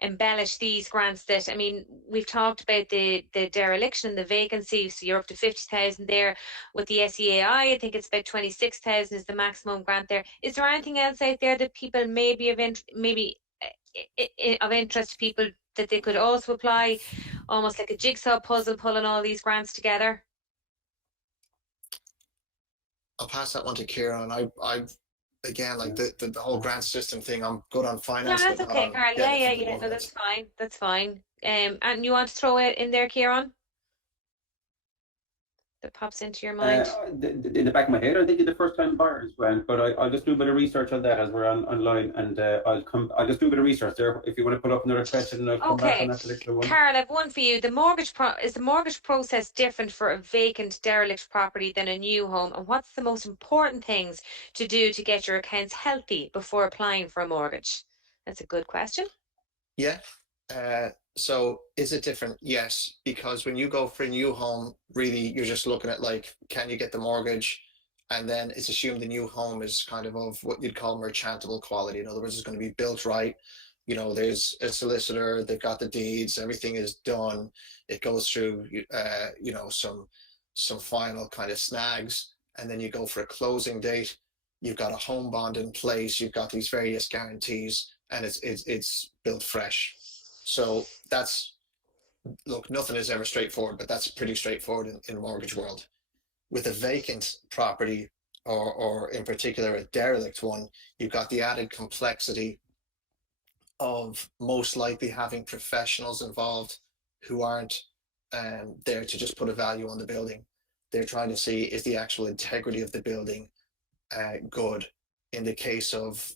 embellish these grants? That, I mean, we've talked about the dereliction and the vacancy, so you're up to 50,000 there. With the SEAI, I think it's about 26,000 is the maximum grant there. Is there anything else out there that people may be of interest to people that they could also apply, almost like a jigsaw puzzle, pulling all these grants together? I'll pass that one to Kieran. I again, like the whole grant system thing, I'm good on finance. No, that's okay, Karl. Yeah. No, that's fine. That's fine. And you want to throw it in there, Kieran? That pops into your mind? In the back of my head, I think the first time buyers grant, but I'll just do a bit of research on that as we're online, and I'll just do a bit of research there. If you want to pull up another question, I'll come back on that particular one. Karl, I've one for you. Is the mortgage process different for a vacant derelict property than a new home? And what's the most important things to do to get your accounts healthy before applying for a mortgage? That's a good question. Yeah. So is it different? Yes, because when you go for a new home, really you're just looking at like, can you get the mortgage? And then it's assumed the new home is kind of what you'd call merchantable quality. In other words, it's going to be built right. You know, there's a solicitor, they've got the deeds, everything is done. It goes through, you know, some final kind of snags, and then you go for a closing date. You've got a home bond in place. You've got these various guarantees, and it's built fresh. So look, nothing is ever straightforward, but that's pretty straightforward in the mortgage world. With a vacant property, or in particular a derelict one, you've got the added complexity of most likely having professionals involved who aren't there to just put a value on the building. They're trying to see, is the actual integrity of the building good? In the case of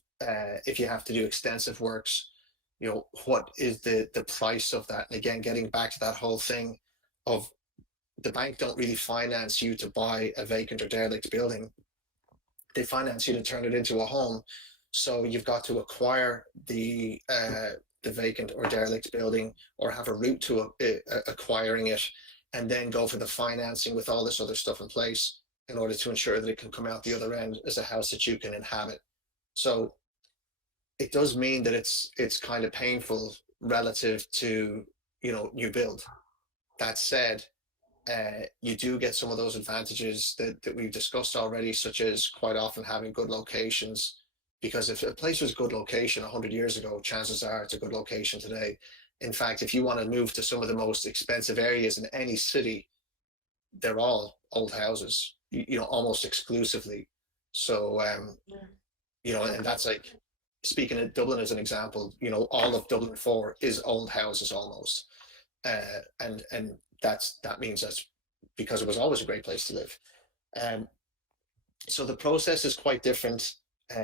if you have to do extensive works, you know, what is the price of that? And again, getting back to that whole thing of the bank don't really finance you to buy a vacant or derelict building. They finance you to turn it into a home. So you've got to acquire the vacant or derelict building, or have a route to acquiring it, and then go for the financing with all this other stuff in place in order to ensure that it can come out the other end as a house that you can inhabit. So it does mean that it's kind of painful relative to, you know, new build. That said, you do get some of those advantages that we've discussed already, such as quite often having good locations. Because if a place was a good location 100 years ago, chances are it's a good location today. In fact, if you want to move to some of the most expensive areas in any city, they're all old houses, you know, almost exclusively. So, you know, and that's like, speaking of Dublin as an example, you know, all of Dublin 4 is old houses almost. And that means that's because it was always a great place to live. So the process is quite different.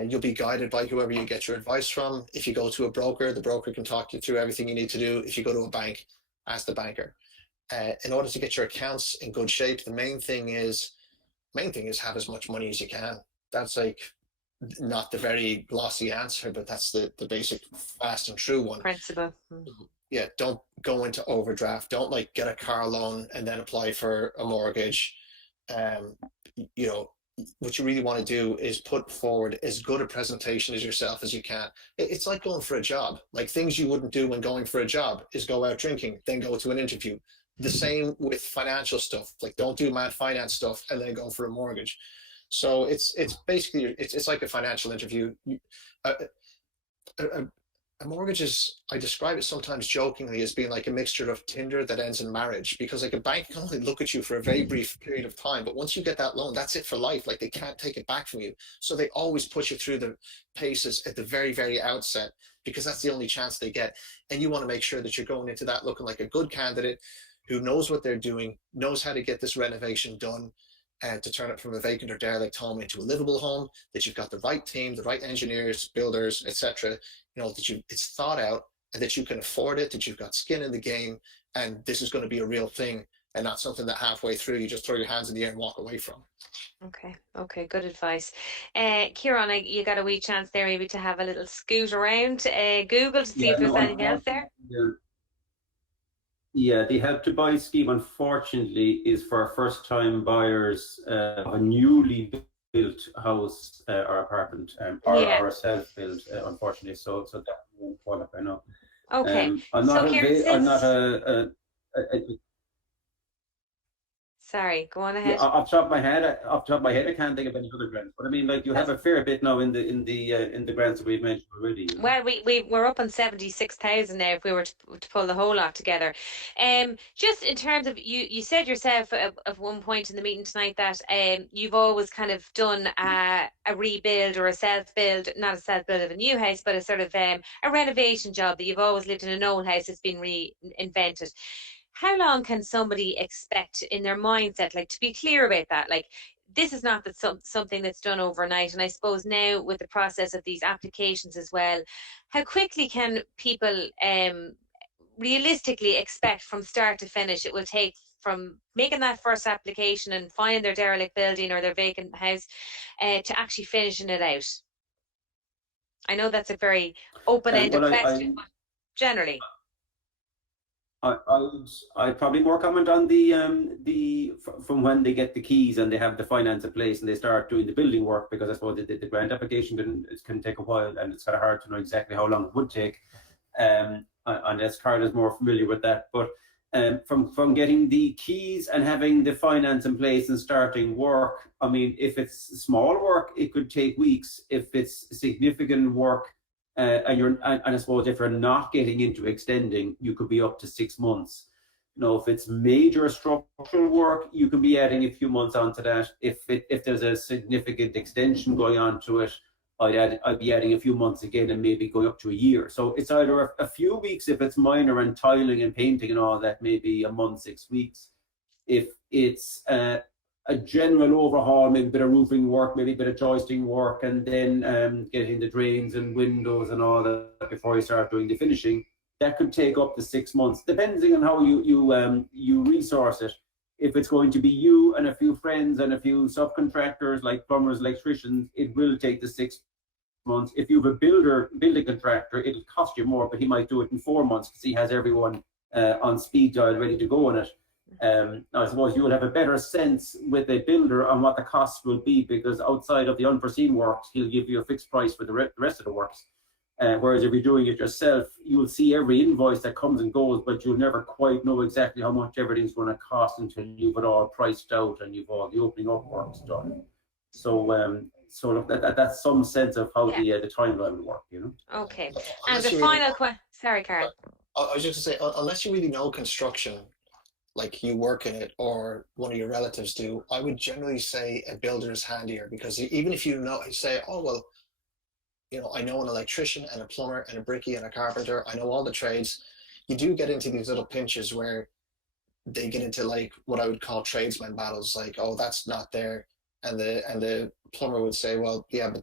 You'll be guided by whoever you get your advice from. If you go to a broker, the broker can talk you through everything you need to do. If you go to a bank, ask the banker. In order to get your accounts in good shape, the main thing is have as much money as you can. That's like not the very glossy answer, but that's the basic, fast and true one. Principle. Yeah, don't go into overdraft. Don't like get a car loan and then apply for a mortgage. You know, what you really want to do is put forward as good a presentation as yourself as you can. It's like going for a job. Like, things you wouldn't do when going for a job is go out drinking, then go to an interview. The same with financial stuff. Like, don't do mad finance stuff and then go for a mortgage. So it's basically it's like a financial interview. A mortgage is, I describe it sometimes jokingly as being like a mixture of Tinder that ends in marriage, because like a bank can only look at you for a very brief period of time, but once you get that loan, that's it for life. Like, they can't take it back from you. So they always push you through the paces at the very, very outset, because that's the only chance they get. And you want to make sure that you're going into that looking like a good candidate who knows what they're doing, knows how to get this renovation done, to turn it from a vacant or derelict home into a livable home, that you've got the right team, the right engineers, builders, etc. You know, that it's thought out, and that you can afford it, that you've got skin in the game, and this is going to be a real thing, and not something that halfway through you just throw your hands in the air and walk away from. Okay, good advice. Kieran, you got a wee chance there maybe to have a little scoot around Google to see Yeah, if there's no, anything else there. Yeah, the Help to Buy scheme, unfortunately, is for first-time buyers of a newly built house or apartment, or a self-built, unfortunately. So that won't qualify. No. Okay. I'm not So Kieran, I'm not a sorry, go on yeah, ahead. off the top of my head, I can't think of any other grants. But I mean, like, you have a fair bit now in the grants that we've mentioned already. You know? Well, we're up on 76,000 now if we were to pull the whole lot together. Just in terms of you said yourself at one point in the meeting tonight that you've always kind of done a rebuild or a self-build, not a self-build of a new house, but a sort of a renovation job, that you've always lived in an old house that's been reinvented. How long can somebody expect in their mindset, like, to be clear about that, like, this is not something that's done overnight? And I suppose now with the process of these applications as well, how quickly can people realistically expect from start to finish it will take from making that first application and finding their derelict building or their vacant house to actually finishing it out? I know that's a very open-ended Well, question, but generally. I'd probably more comment on the from when they get the keys and they have the finance in place and they start doing the building work, because I suppose the grant application can take a while, and it's kind of hard to know exactly how long it would take, unless Karl is more familiar with that. But from getting the keys and having the finance in place and starting work, I mean, if it's small work, it could take weeks. If it's significant work, and I suppose if you're not getting into extending, you could be up to 6 months. You know, if it's major structural work, you can be adding a few months onto that. If there's a significant extension going on to it, I'd be adding a few months again, and maybe going up to a year. So it's either a few weeks if it's minor and tiling and painting and all that, maybe a month, 6 weeks. If it's a general overhaul, maybe a bit of roofing work, maybe a bit of joisting work, and then getting the drains and windows and all that before you start doing the finishing, that could take up to 6 months, depending on how you resource it. If it's going to be you and a few friends and a few subcontractors like plumbers, electricians, it will take the 6 months. If you have a building contractor, it'll cost you more, but he might do it in 4 months because he has everyone on speed dial ready to go on it. I suppose you will have a better sense with a builder on what the costs will be, because outside of the unforeseen works, he'll give you a fixed price for the rest of the works. Whereas if you're doing it yourself, you'll see every invoice that comes and goes, but you'll never quite know exactly how much everything's going to cost until you've it all priced out and you've all the opening up works done. So sort of that's some sense of how the timeline will work, you know. Okay. And the final question. Sorry, Karl. I was just going to say, unless you really know construction, like you work in it or one of your relatives do, I would generally say a builder is handier, because even if you know, say, oh, well, you know, I know an electrician and a plumber and a brickie and a carpenter, I know all the trades. You do get into these little pinches where they get into like what I would call tradesman battles, like, oh, that's not there. And the plumber would say, well, yeah, but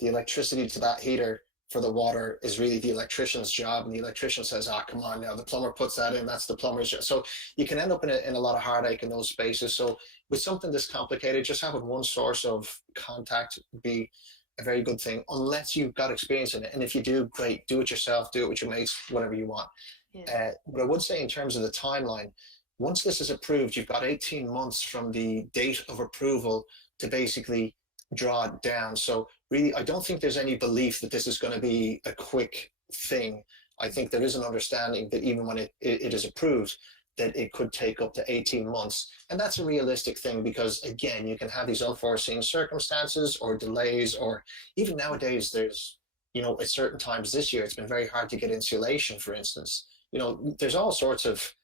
the electricity to that heater for the water is really the electrician's job, and the electrician says, "Ah, come on now." The plumber puts that in. That's the plumber's job. So you can end up in a lot of heartache in those spaces. So with something this complicated, just having one source of contact would be a very good thing, unless you've got experience in it. And if you do, great, do it yourself, do it with your mates, whatever you want. Yeah. But I would say in terms of the timeline, once this is approved, you've got 18 months from the date of approval to basically draw it down. So really, I don't think there's any belief that this is going to be a quick thing. I think there is an understanding that even when it is approved, that it could take up to 18 months. And that's a realistic thing because, again, you can have these unforeseen circumstances or delays, or even nowadays, there's, at certain times this year, it's been very hard to get insulation, for instance. There's all sorts of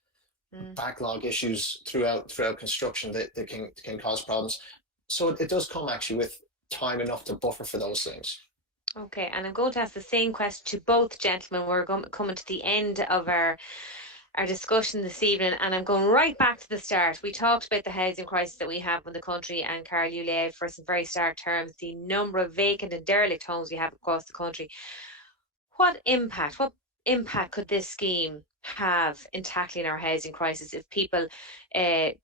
backlog issues throughout construction that can cause problems. So it does come actually with time enough to buffer for those things. Okay, and I'm going to ask the same question to both gentlemen. We're coming to the end of our discussion this evening, and I'm going right back to the start. We talked about the housing crisis that we have in the country, and Karl, you laid out for some very stark terms the number of vacant and derelict homes we have across the country. What impact could this scheme have in tackling our housing crisis if people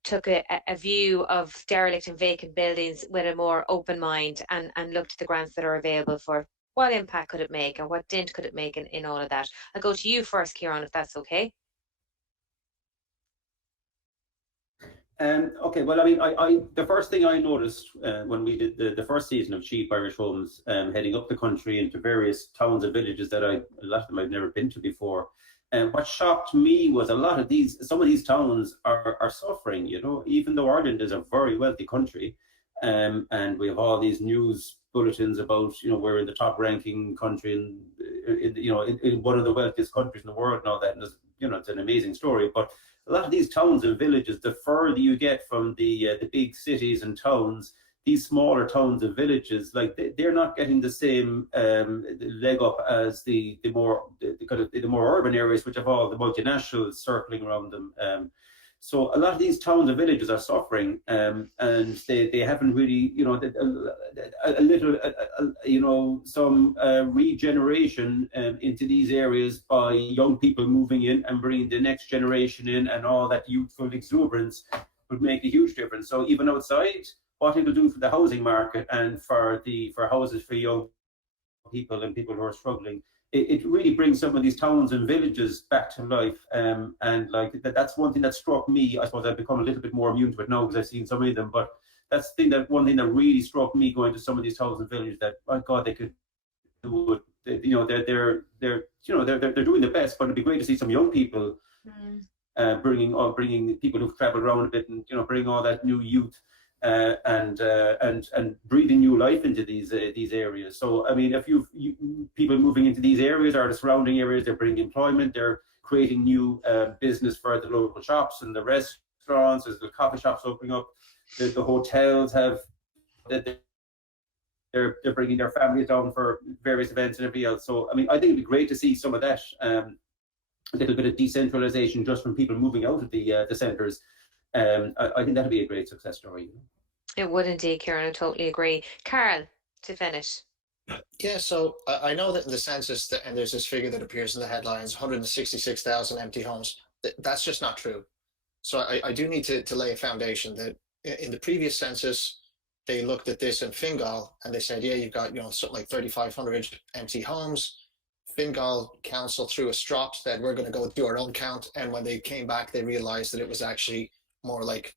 took a view of derelict and vacant buildings with a more open mind and looked at the grants that are available for? What impact could it make, and what dent could it make in all of that? I'll go to you first, Kieran, if that's okay. Okay, well, I mean, the first thing I noticed when we did the first season of Cheap Irish Homes, heading up the country into various towns and villages that a lot of them I've never been to before, and what shocked me was some of these towns are suffering. Even though Ireland is a very wealthy country, and we have all these news bulletins about we're in the top ranking country in one of the wealthiest countries in the world and all that, and it's an amazing story, but a lot of these towns and villages, the further you get from the big cities and towns, these smaller towns and villages, like they're not getting the same leg up as the more urban areas, which have all the multinationals circling around them. So a lot of these towns and villages are suffering, and they haven't really, some regeneration into these areas by young people moving in and bringing the next generation in, and all that youthful exuberance would make a huge difference. So even outside, what it will do for the housing market and for houses for young people and people who are struggling, it really brings some of these towns and villages back to life. And like that's one thing that struck me. I suppose I've become a little bit more immune to it now because I've seen so many of them. But that's one thing that really struck me going to some of these towns and villages, that, my God, they could do it. They're doing the best, but it'd be great to see some young people bringing people who've traveled around a bit, and bring all that new youth. And breathing new life into these areas. So I mean, if people moving into these areas or the surrounding areas, they're bringing employment, they're creating new business for the local shops and the restaurants. There's the coffee shops opening up. The hotels they're bringing their families down for various events and everything else. So I mean, I think it'd be great to see some of that, a little bit of decentralization just from people moving out of the centres. I think that'd be a great success story. It would indeed, Kieran. I totally agree. Karl, to finish. Yeah, so I know that in the census, and there's this figure that appears in the headlines, 166,000 empty homes. That's just not true. So I do need to lay a foundation that in the previous census, they looked at this in Fingal and they said, yeah, you've got something like 3,500 empty homes. Fingal Council threw a strop, said we're going to go do our own count, and when they came back, they realized that it was actually more like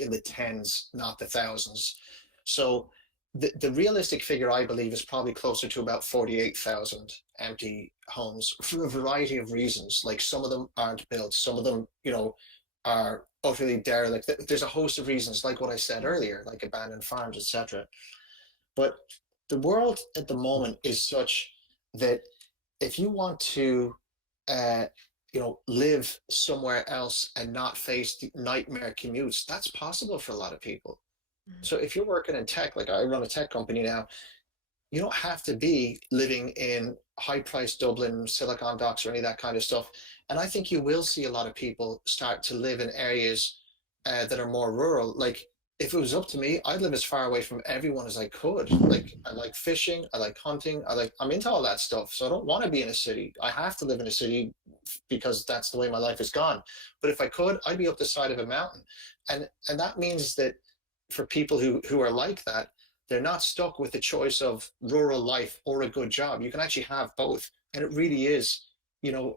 in the tens, not the thousands. So the realistic figure, I believe, is probably closer to about 48,000 empty homes for a variety of reasons. Like, some of them aren't built, some of them, are utterly derelict. There's a host of reasons, like what I said earlier, like abandoned farms, etc. But the world at the moment is such that if you want to live somewhere else and not face the nightmare commutes, that's possible for a lot of people. So if you're working in tech, like I run a tech company now, you don't have to be living in high-priced Dublin, Silicon Docks, or any of that kind of stuff. And I think you will see a lot of people start to live in areas that are more rural. Like, if it was up to me, I'd live as far away from everyone as I could. Like, I like fishing, I like hunting, I'm into all that stuff. So I don't want to be in a city. I have to live in a city because that's the way my life has gone. But if I could, I'd be up the side of a mountain. And that means that for people who are like that, they're not stuck with the choice of rural life or a good job. You can actually have both. And it really is, you know,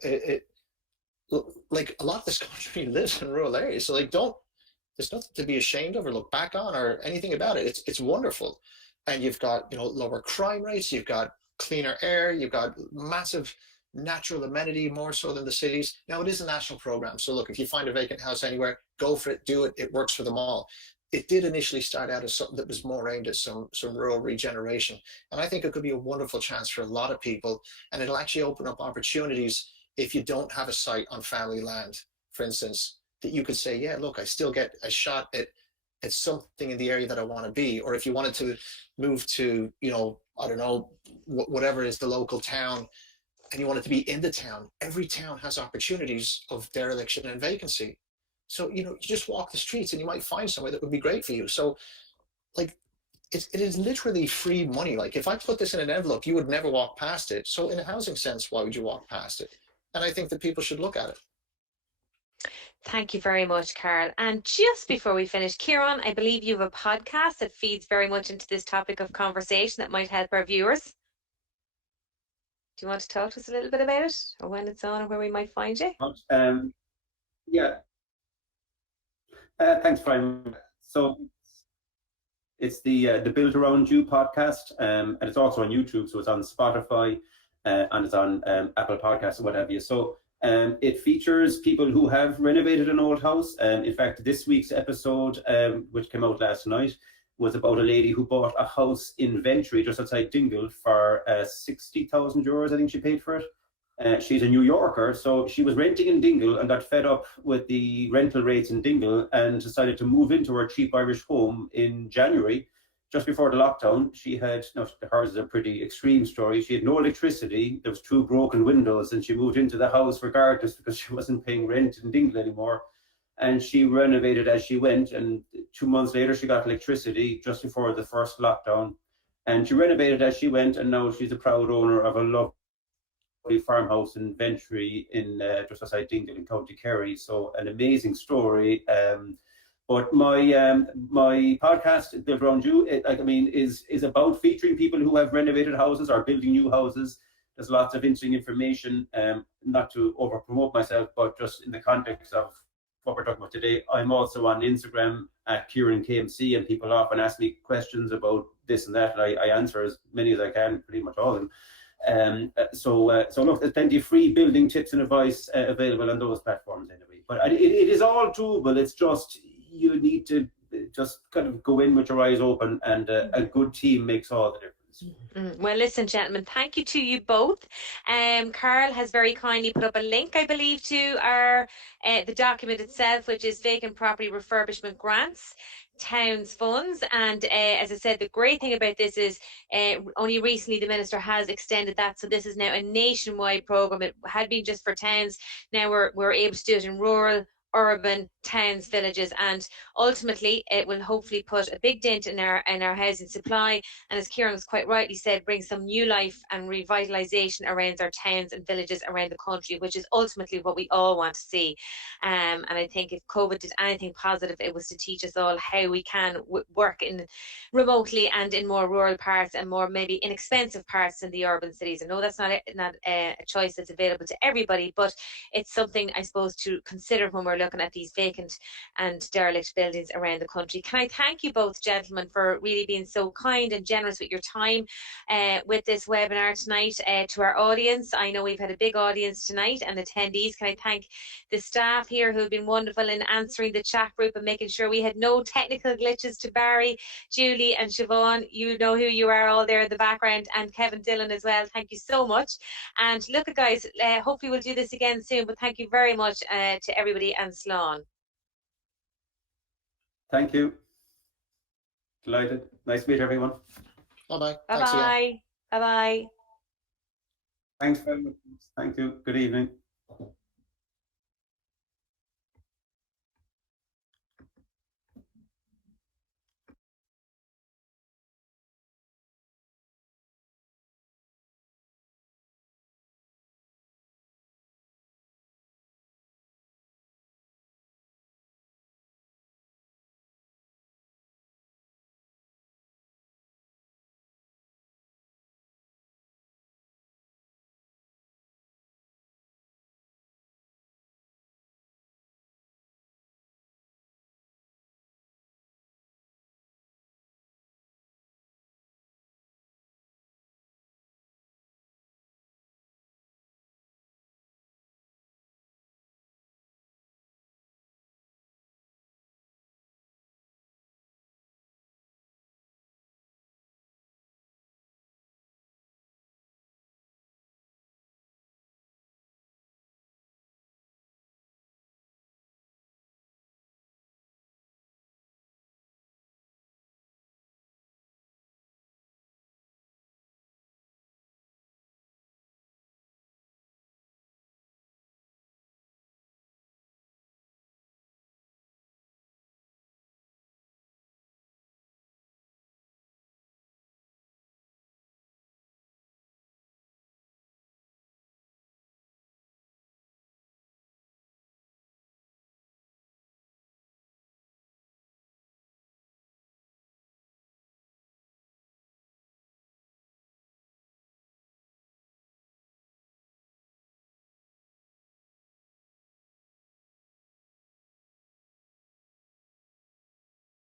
like a lot of this country lives in rural areas. So like, there's nothing to be ashamed of or look back on or anything about it. It's wonderful. And you've got, you know, lower crime rates, you've got cleaner air, you've got massive natural amenity, more so than the cities. Now, it is a national program. So look, if you find a vacant house anywhere, go for it, do it. It works for them all. It did initially start out as something that was more aimed at some rural regeneration. And I think it could be a wonderful chance for a lot of people. And it'll actually open up opportunities if you don't have a site on family land, for instance, that you could say, yeah, look, I still get a shot at something in the area that I want to be. Or if you wanted to move to, you know, I don't know, whatever is the local town, and you want it to be in the town, every town has opportunities of dereliction and vacancy. So, you know, you just walk the streets and you might find somewhere that would be great for you. So, like, it is literally free money. Like, if I put this in an envelope, you would never walk past it. So, in a housing sense, why would you walk past it? And I think that people should look at it. Thank you very much, Karl. And just before we finish, Kieran, I believe you have a podcast that feeds very much into this topic of conversation that might help our viewers. Do you want to talk to us a little bit about it, or when it's on, or where we might find you? Yeah. Thanks, Brian. So it's the Build Around You podcast, and it's also on YouTube. So it's on Spotify, and it's on Apple Podcasts and what have you. So it features people who have renovated an old house. In fact, this week's episode, which came out last night, was about a lady who bought a house in Ventry, just outside Dingle, for 60,000 euros. I think she paid for it. She's a New Yorker, so she was renting in Dingle and got fed up with the rental rates in Dingle and decided to move into her cheap Irish home in January, just before the lockdown. She had, no, hers is a pretty extreme story. She had no electricity. There was 2 broken windows, and she moved into the house regardless because she wasn't paying rent in Dingle anymore. And she renovated as she went. And 2 months later, she got electricity just before the first lockdown. And she renovated as she went. And now she's a proud owner of a lovely farmhouse in Ventry in just outside Dingle in County Kerry. So an amazing story. But my podcast, Build Around You, is about featuring people who have renovated houses or building new houses. There's lots of interesting information. Not to over promote myself, but just in the context of what we're talking about today, I'm also on Instagram at Kieran KMC, and people often ask me questions about this and that, and I answer as many as I can, pretty much all of them. So look, there's plenty of free building tips and advice available on those platforms anyway. But it is all doable. It's just you need to just kind of go in with your eyes open, and a good team makes all the difference. Well, listen, gentlemen, thank you to you both. Karl has very kindly put up a link, I believe, to our the document itself, which is Vacant Property Refurbishment Grants, Towns Funds. And as I said, the great thing about this is only recently the Minister has extended that. So this is now a nationwide programme. It had been just for towns. Now we're able to do it in rural, urban, towns, villages, and ultimately it will hopefully put a big dent in our housing supply, and as Kieran has quite rightly said, bring some new life and revitalization around our towns and villages around the country, which is ultimately what we all want to see. And I think if COVID did anything positive, it was to teach us all how we can work in remotely and in more rural parts and more maybe inexpensive parts in the urban cities. I know that's not a choice that's available to everybody, but it's something I suppose to consider when we're looking at these vacant and derelict buildings around the country. Can I thank you both, gentlemen, for really being so kind and generous with your time with this webinar tonight. To our audience, I know we've had a big audience tonight and attendees. Can I thank the staff here who have been wonderful in answering the chat group and making sure we had no technical glitches. To Barry, Julie and Siobhan, you know who you are all there in the background, and Kevin Dillon as well. Thank you so much. And look, guys, hopefully we'll do this again soon, but thank you very much to everybody, and Slán. Thank you. Delighted. Nice to meet everyone. Bye-bye. Bye-bye. Bye-bye. Thanks very much. Thank you. Good evening.